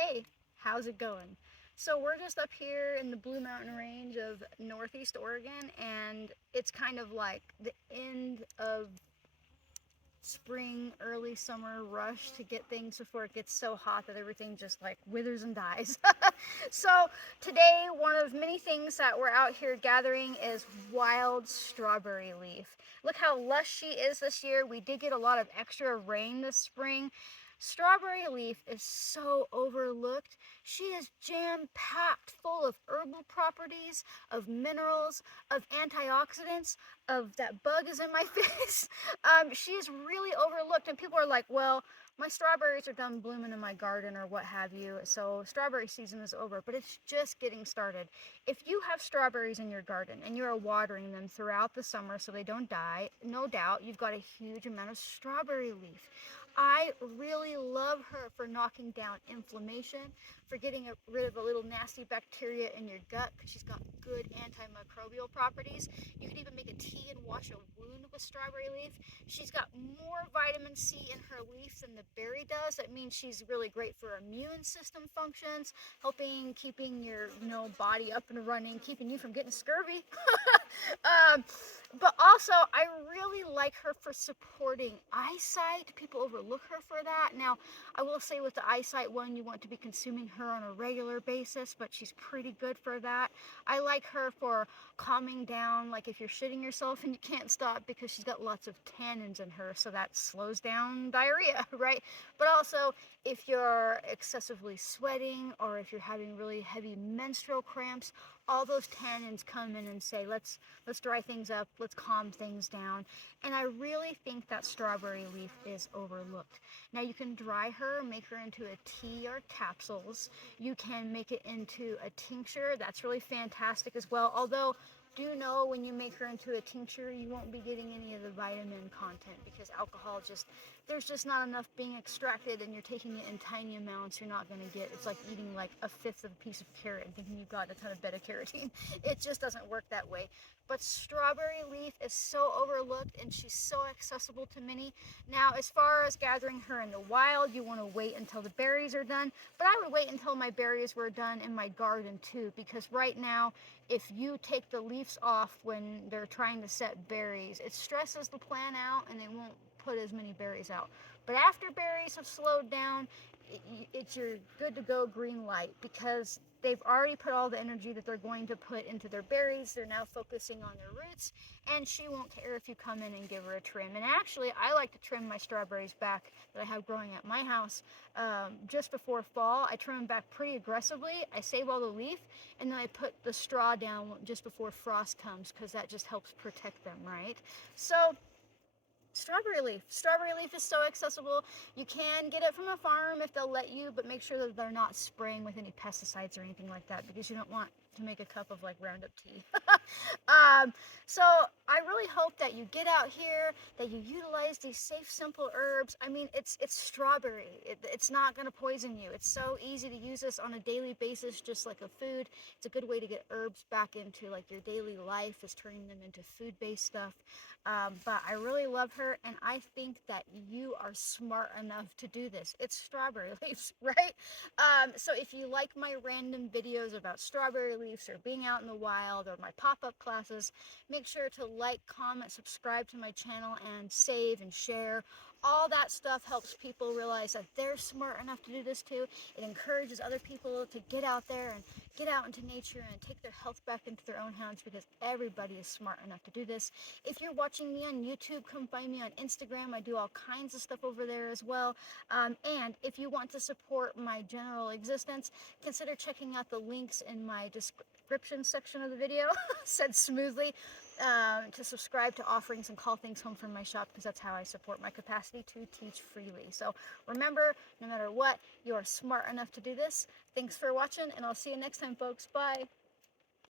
Hey, how's it going? So we're just up here in the Blue Mountain Range of Northeast Oregon, and it's kind of like the end of spring, early summer rush to get things before it gets so hot that everything just like withers and dies. So today, one of many things that we're out here gathering is wild strawberry leaf. Look how lush she is this year. We did get a lot of extra rain this spring. Strawberry leaf is so overlooked. She is jam packed full of herbal properties, of minerals, of antioxidants, of that bug is in my face. She is really overlooked, and people are like, well, my strawberries are done blooming in my garden or what have you, so strawberry season is over, but it's just getting started. If you have strawberries in your garden and you are watering them throughout the summer so they don't die, no doubt you've got a huge amount of strawberry leaf. I really love her for knocking down inflammation, for getting rid of a little nasty bacteria in your gut, because she's got good antimicrobial properties. You can even make a tea and wash a wound with strawberry leaf. She's got more vitamin C in her leaf than the berry does. That means she's really great for immune system functions, helping keeping your body up and running, keeping you from getting scurvy. um, but also, I really like her for supporting eyesight. People overlook her for that. Now, I will say with the eyesight one, you want to be consuming her on a regular basis, but she's pretty good for that. I like her for calming down, like if you're shitting yourself and you can't stop, because she's got lots of tannins in her, so that slows down diarrhea, right? But also, if you're excessively sweating or if you're having really heavy menstrual cramps, all those tannins come in and say, let's dry things up, let's calm things down. And I really think that strawberry leaf is overlooked. Now you can dry her, make her into a tea or capsules. You can make it into a tincture. That's really fantastic as well. Although, do know when you make her into a tincture, you won't be getting any of the vitamin content, because alcohol there's just not enough being extracted, and you're taking it in tiny amounts. You're not going to get, it's like eating like a fifth of a piece of carrot and thinking you've got a ton of beta carotene. It just doesn't work that way. But strawberry leaf is so overlooked, and she's so accessible to many. Now, as far as gathering her in the wild, you want to wait until the berries are done. But I would wait until my berries were done in my garden too, because right now, if you take the leaves off when they're trying to set berries, it stresses the plant out and they won't put as many berries out. But after berries have slowed down, it's your good to go green light, because they've already put all the energy that they're going to put into their berries. They're now focusing on their roots, and she won't care if you come in and give her a trim. And actually, I like to trim my strawberries back that I have growing at my house just before fall. I trim them back pretty aggressively. I save all the leaf, and then I put the straw down just before frost comes, because that just helps protect them, right? So strawberry leaf. Strawberry leaf is so accessible. You can get it from a farm if they'll let you, but make sure that they're not spraying with any pesticides or anything like that, because you don't want to make a cup of like Roundup tea. So I really hope that you get out here, that you utilize these safe, simple herbs. I mean, it's strawberry. It's not going to poison you. It's so easy to use this on a daily basis, just like a food. It's a good way to get herbs back into like your daily life, is turning them into food-based stuff. But I really love her, and I think that you are smart enough to do this. It's strawberry leaves, right? So if you like my random videos about strawberry leaves or being out in the wild or my pop-up classes, make sure to like, comment, subscribe to my channel, and save and share. All that stuff helps people realize that they're smart enough to do this too. It encourages other people to get out there and get out into nature and take their health back into their own hands, because everybody is smart enough to do this. If you're watching me on YouTube, come find me on Instagram. I do all kinds of stuff over there as well. And if you want to support my general existence, consider checking out the links in my description section of the video, said smoothly, to subscribe to offerings and call things home from my shop, because that's how I support my capacity to teach freely. So remember, no matter what, you are smart enough to do this. Thanks for watching, and I'll see you next time, folks. Bye.